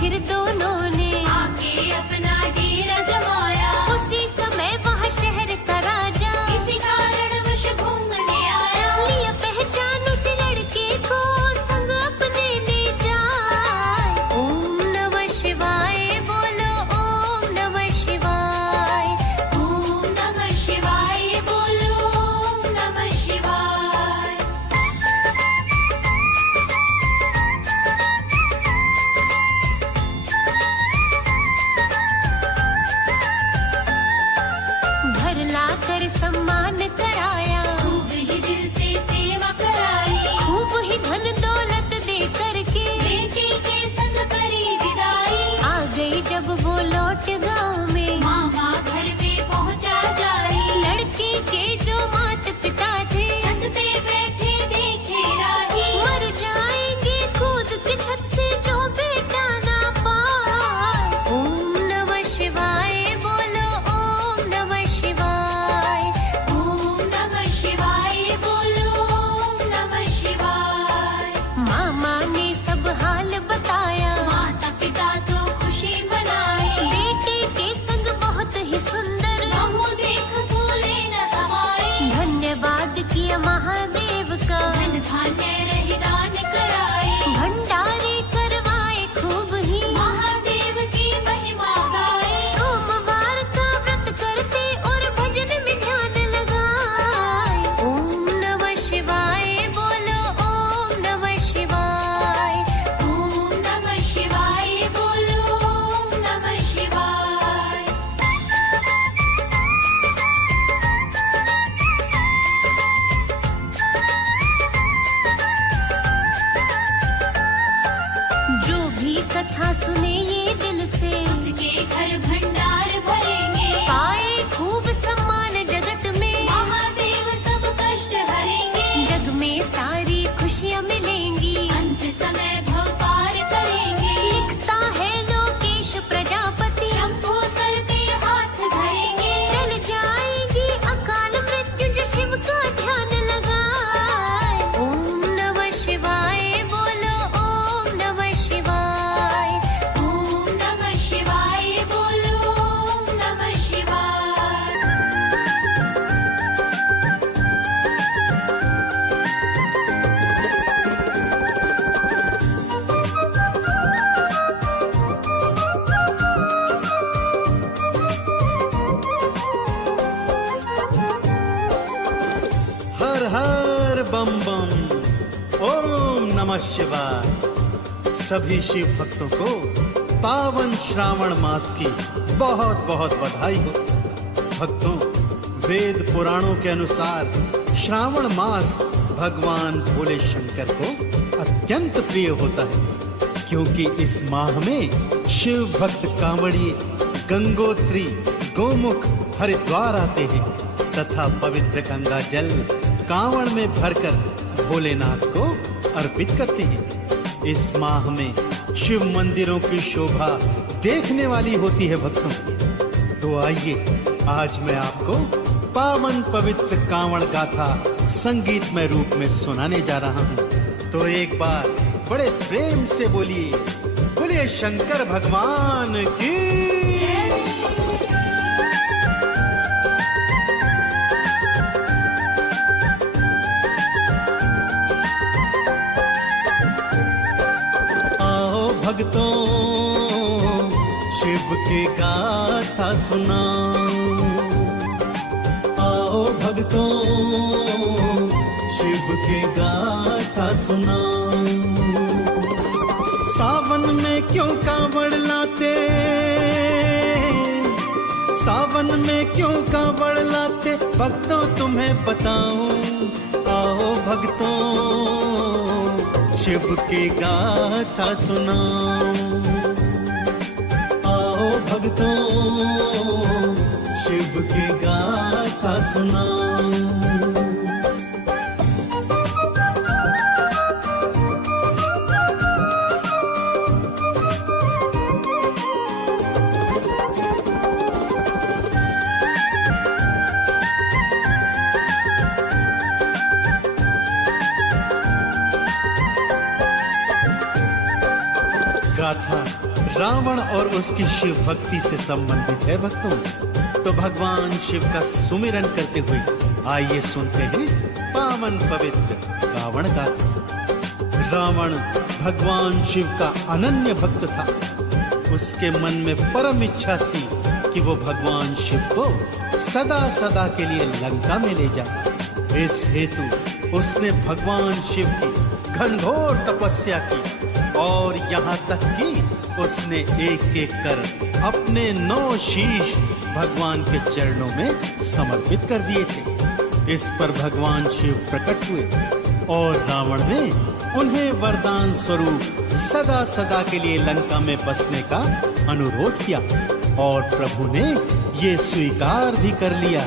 फिर दोनों ने आके अपना डेरा जमाया। उसी समय वह शहर का राजा इसी कारणवश घूमने आया। लिया पहचान उस लड़के को संग अपने ले जाए। ओम नमः शिवाय बोलो, ओम नमः शिवाय। ओम नमः शिवाय बोलो, ओम नमः शिवाय। भरला कर सम्मान कराया, खूब ही दिल से सेवा कराई। खूब ही धन दौलत दे करके बेटी के संग करी विदाई। आ गई जब वो लौट गाँव में, मामा घर पे पहुँचा जाई। लड़के के जो माता पिता थे छत पे बैठे देखे राही। मर जाएंगे कूद के छत से जो बेटा ना पाए। ओम नमः शिवाय बोलो, ओम नमः शिवाय। ओम नमः शिवाय बोलो, ओम नमः शिवाय। मामा ने सब हाल बताया, माता पिता तो खुशी मनाई। बेटे के संग बहुत ही सुंदर बहू देख भूले न समाई। धन्यवाद किया महादेव का, धन धान्य रही दान कराए। भंडारे करवाए खूब ही, महादेव की महिमा गाए। सोमवार का व्रत करते और भजन में ध्यान लगाए। ओम नमः शिवाय बोलो, ओम नमः शिवाय। ओम नमः शिवाय बोलो, ओम नमः शिवाय। जो भी कथा सुने ये दिल से, उसके घर भंडार भरेंगे। पाए खूब सम्मान जगत में, महादेव सब कष्ट हरेंगे। जग में सारी खुशियाँ मिलेंगी, अंत समय भव पार करेंगे। लिखता है लोकेश प्रजापति, शंभू सर पे हाथ धरेंगे। टल जाएगी अकाल मृत्यु जो शिव का ध्यान लगाए। ओम नमः शिवाय बोलो, ओम नमः शिवाय। ओम नमः शिवाय बोलो, ओम नमः शिवाय। हर हर बम बम, ओम नमः शिवाय। सभी शिव भक्तों को पावन श्रावण मास की बहुत बहुत बधाई हो। भक्तों, वेद पुराणों के अनुसार श्रावण मास भगवान भोले शंकर को अत्यंत प्रिय होता है, क्योंकि इस माह में शिव भक्त कांवड़िए गंगोत्री, गोमुख, हरिद्वार आते हैं तथा पवित्र गंगा जल कांवड़ में भरकर भोलेनाथ को अर्पित करते हैं। इस माह में शिव मंदिरों की शोभा देखने वाली होती है भक्तों। तो आइए आज मैं आपको पावन पवित्र कांवड़ गाथा संगीतमय रूप में सुनाने जा रहा हूँ। तो एक बार बड़े प्रेम से बोलिए, बोलिए शंकर भगवान की। भक्तों, शिव की गाथा सुनाओ। आओ भक्तों, शिव की गाथा सुनाओ। सावन में क्यों कांवड़ लाते, सावन में क्यों कांवड़ लाते, भक्तों तुम्हें बताऊं। आओ भक्तों, शिव की गाथा सुनाओ। आओ भक्तों, शिव की गाथा सुनाओ। गाथा रावण और उसकी शिव भक्ति से संबंधित है भक्तों। तो भगवान शिव का सुमिरन करते हुए आइए सुनते हैं पावन पवित्र रावण गाथा। रावण भगवान शिव का अनन्य भक्त था। उसके मन में परम इच्छा थी कि वो भगवान शिव को सदा सदा के लिए लंका में ले जाए। इस हेतु उसने भगवान शिव की घनघोर तपस्या की और यहाँ तक कि उसने एक एक कर अपने 9 शीश भगवान के चरणों में समर्पित कर दिए थे। इस पर भगवान शिव प्रकट हुए और रावण ने उन्हें वरदान स्वरूप सदा सदा के लिए लंका में बसने का अनुरोध किया और प्रभु ने ये स्वीकार भी कर लिया।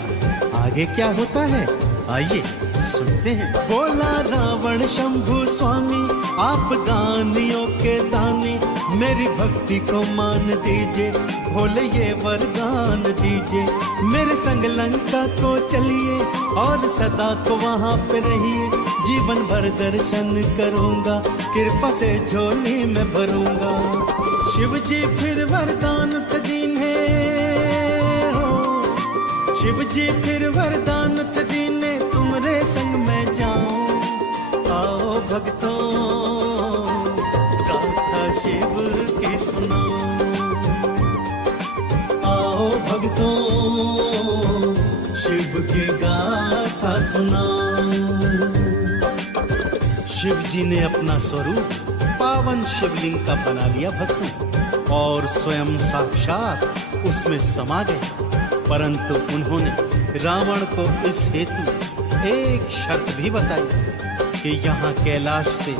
आगे क्या होता है आइए सुनते हैं। बोला रावण शंभु स्वामी, आप दानियों के दानी, मेरी भक्ति को मान दीजिए, भोले ये वरदान दीजिए। मेरे संग लंका को चलिए और सदा को वहाँ पे रहिए। जीवन भर दर्शन करूँगा, कृपा से झोली में भरूँगा। शिव जी फिर वरदान दीने हो, शिव जी फिर वरदान दीने, तुमरे संग में जाऊं। आओ भक्तों गाथा शिव की सुनाओ, आओ भक्तों शिव की गाथा सुनाओ। शिव जी ने अपना स्वरूप पावन शिवलिंग का बना लिया भक्तों और स्वयं साक्षात उसमें समा गए। परंतु उन्होंने रावण को इस हेतु एक शर्त भी बताई कि यहाँ कैलाश से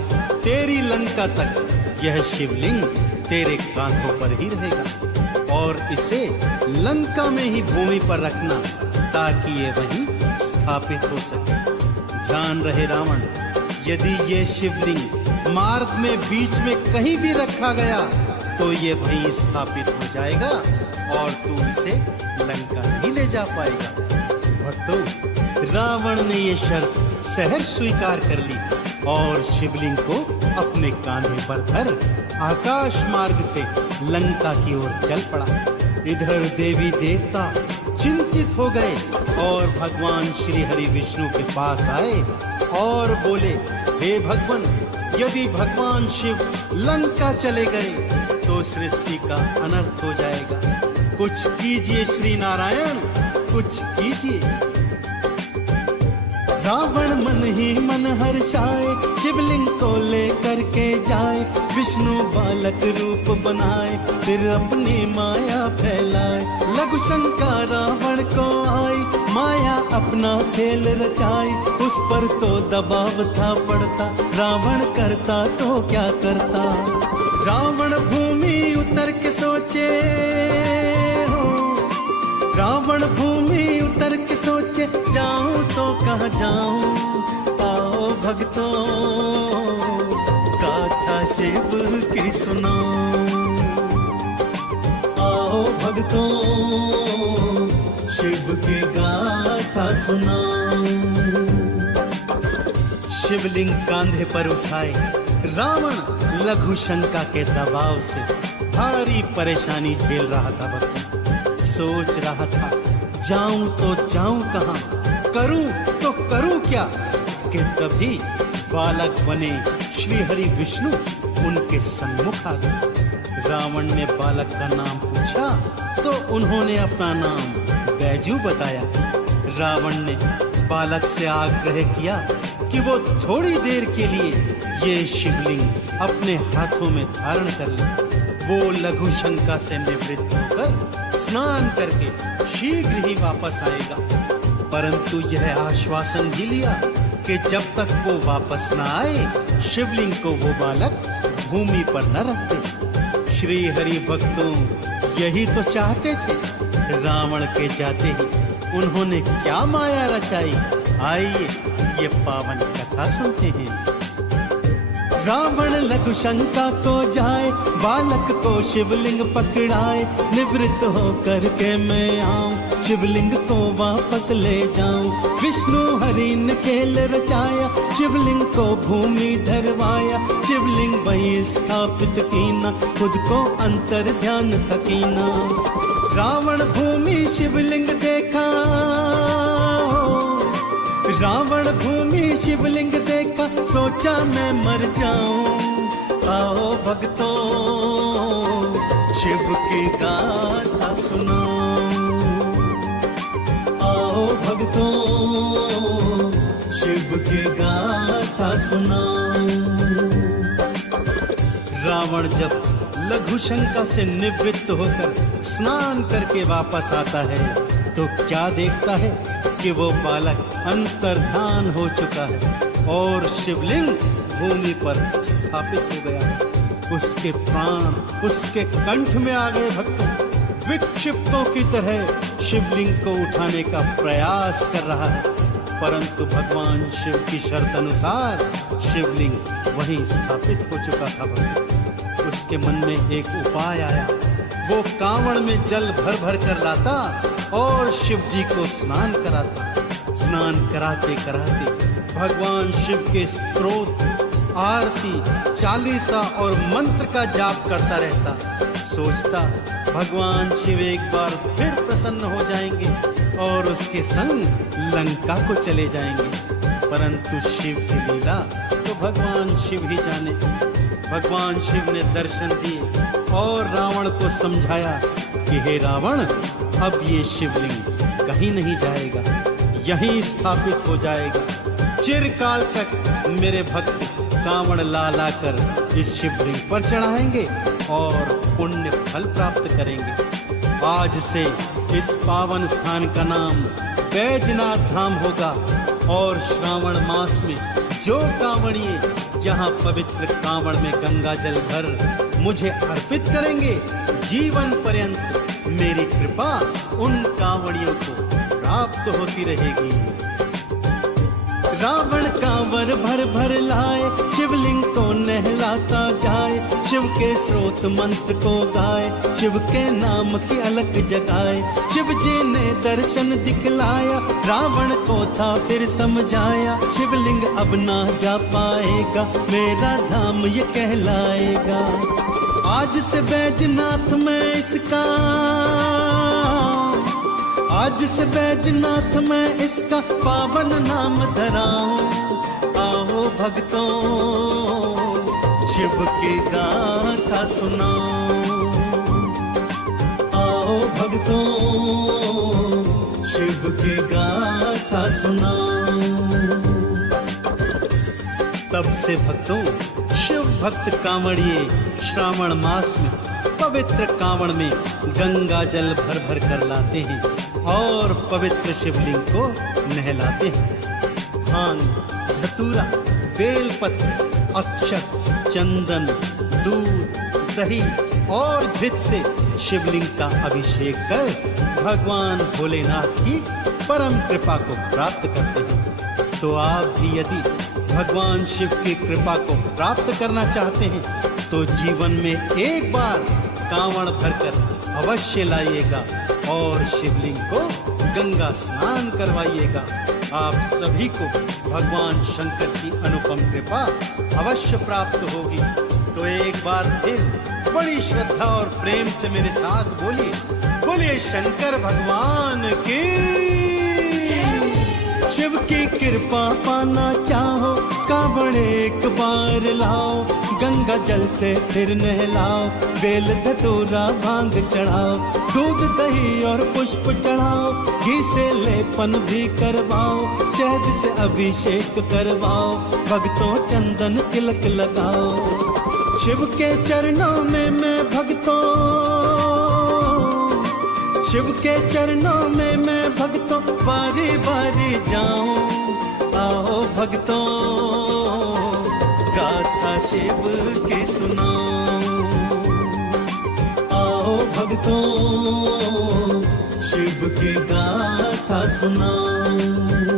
तेरी लंका तक यह शिवलिंग तेरे कांधों पर ही रहेगा और इसे लंका में ही भूमि पर रखना ताकि ये वहीं स्थापित हो सके। ध्यान रहे रावण, यदि ये शिवलिंग मार्ग में बीच में कहीं भी रखा गया तो ये वहीं स्थापित हो जाएगा और तू इसे लंका नहीं ले जा पाएगा। भक्तों, रावण ने ये शर्त सहज स्वीकार कर ली और शिवलिंग को अपने कांधे पर धर आकाश मार्ग से लंका की ओर चल पड़ा। इधर देवी देवता चिंतित हो गए और भगवान श्री हरि विष्णु के पास आए और बोले, हे भगवान, यदि भगवान शिव लंका चले गए तो सृष्टि का अनर्थ हो जाएगा। कुछ कीजिए श्री नारायण, कुछ कीजिए। रावण मन ही मन हर्षाए, शिवलिंग को लेकर के जाए। विष्णु बालक रूप बनाए, फिर अपनी माया फैलाए। लघु शंका रावण को आई, माया अपना खेल रचाई। उस पर तो दबाव था पड़ता, रावण करता तो क्या करता। रावण भूमि उतर के सोचे हो, रावण भूमि उतर के सोचे, जाऊं तो कहाँ जाऊं। आओ भक्तों गाथा शिव की सुनाओ, आओ भक्तों शिव की गाथा सुनाओ। शिवलिंग कांधे पर उठाए रावण लघु शंका के दबाव से भारी परेशानी झेल रहा था। भक्त सोच रहा था, जाऊं तो जाऊं कहां, करूं तो करूं क्या। कि तभी बालक बने श्री हरि विष्णु उनके सम्मुख आ गए। रावण ने बालक का नाम पूछा तो उन्होंने अपना नाम बैजू बताया। रावण ने बालक से आग्रह किया कि वो थोड़ी देर के लिए ये शिवलिंग अपने हाथों में धारण कर ले। वो लघु शंका से निवृत्त होकर स्नान करके शीघ्र ही वापस आएगा। परंतु यह आश्वासन भी लिया कि जब तक वो वापस न आए शिवलिंग को वो बालक भूमि पर न रखते। श्री हरि भक्तों यही तो चाहते थे। रावण के जाते ही उन्होंने क्या माया रचाई, आइए ये पावन कथा सुनते हैं। रावण लघु शंका को जाए, बालक को शिवलिंग पकड़ाए। निवृत्त होकर के मैं आऊं, शिवलिंग को वापस ले जाऊं। विष्णु हरि ने खेल रचाया, शिवलिंग को भूमि धरवाया। शिवलिंग वही स्थापित कीना, खुद को अंतर ध्यान थकीना। रावण भूमि शिवलिंग देखा, रावण भूमि शिवलिंग देखा, सोचा मैं मर जाऊं। आओ भक्तों शिव की गाथा सुनाऊं, आओ भक्तों शिव की गाथा सुनाऊं। रावण जब लघु शंका से निवृत्त होकर स्नान करके वापस आता है तो क्या देखता है कि वो बालक अंतर्धान हो चुका है और शिवलिंग भूमि पर स्थापित हो गया है। उसके प्राण उसके कंठ में आ गए। भक्तों विक्षिप्तों की तरह शिवलिंग को उठाने का प्रयास कर रहा है, परंतु भगवान शिव की शर्त अनुसार शिवलिंग वहीं स्थापित हो चुका था। भक्तों उसके मन में एक उपाय आया। वो कांवड़ में जल भर भर कर लाता और शिव जी को स्नान कराता। स्नान कराते कराते भगवान शिव के स्तोत्र, आरती, चालीसा और मंत्र का जाप करता रहता। सोचता भगवान शिव एक बार फिर प्रसन्न हो जाएंगे और उसके संग लंका को चले जाएंगे। परंतु शिव की लीला तो भगवान शिव ही जाने। भगवान शिव ने दर्शन दिए और रावण को समझाया कि हे रावण, अब ये शिवलिंग कहीं नहीं जाएगा, यहीं स्थापित हो जाएगा। चिरकाल तक मेरे भक्त कांवड़ ला ला कर इस शिवलिंग पर चढ़ाएंगे और पुण्य फल प्राप्त करेंगे। आज से इस पावन स्थान का नाम बैजनाथ धाम होगा और श्रावण मास में जो कांवड़िए यहाँ पवित्र कांवड़ में गंगा जल भर मुझे अर्पित करेंगे, जीवन पर्यंत मेरी कृपा उन कांवड़ियों को प्राप्त होती रहेगी। रावण कांवर भर भर लाए, शिवलिंग को नहलाता जाए। शिव के स्रोत मंत्र को गाए, शिव के नाम की अलख जगाए। शिव जी ने दर्शन दिखलाया, रावण को था फिर समझाया। शिवलिंग अब ना जा पाएगा, मेरा धाम ये कहलाएगा। आज से बैजनाथ में इसका, आज से बैजनाथ में इसका पावन नाम धराऊं। आओ भक्तों शिव की गाथा सुनाऊं, आओ भक्तों शिव की गाथा सुनाऊं। तब से भक्तों शिव भक्त कांवड़िए श्रावण मास में पवित्र कांवड़ में गंगा जल भर भर कर लाते हैं और पवित्र शिवलिंग को नहलाते हैं। भांग, धतूरा, बेलपत्र, अक्षत, चंदन, दूध, दही और घृत से शिवलिंग का अभिषेक कर भगवान भोलेनाथ की परम कृपा को प्राप्त करते हैं। तो आप भी यदि भगवान शिव की कृपा को प्राप्त करना चाहते हैं तो जीवन में एक बार कांवड़ भरकर अवश्य लाइएगा और शिवलिंग को गंगा स्नान करवाइएगा। आप सभी को भगवान शंकर की अनुपम कृपा अवश्य प्राप्त होगी। तो एक बार फिर बड़ी श्रद्धा और प्रेम से मेरे साथ बोलिए, बोलिए शंकर भगवान की। शिव की कृपा पाना चाहो, कांवड़ एक बार लाओ। गंगा जल से फिर नहलाओ, बेल धतूरा भांग चढ़ाओ। दूध दही और पुष्प चढ़ाओ, घी से लेपन भी करवाओ। शहद से अभिषेक करवाओ, भक्तों चंदन तिलक लगाओ। शिव के चरणों में मैं भक्तों, शिव के चरणों में मैं भक्तों बारी बारी जाऊं। आओ भक्तों गाथा शिव की सुनाऊं, आओ भक्तों शिव की गाथा सुनाऊं।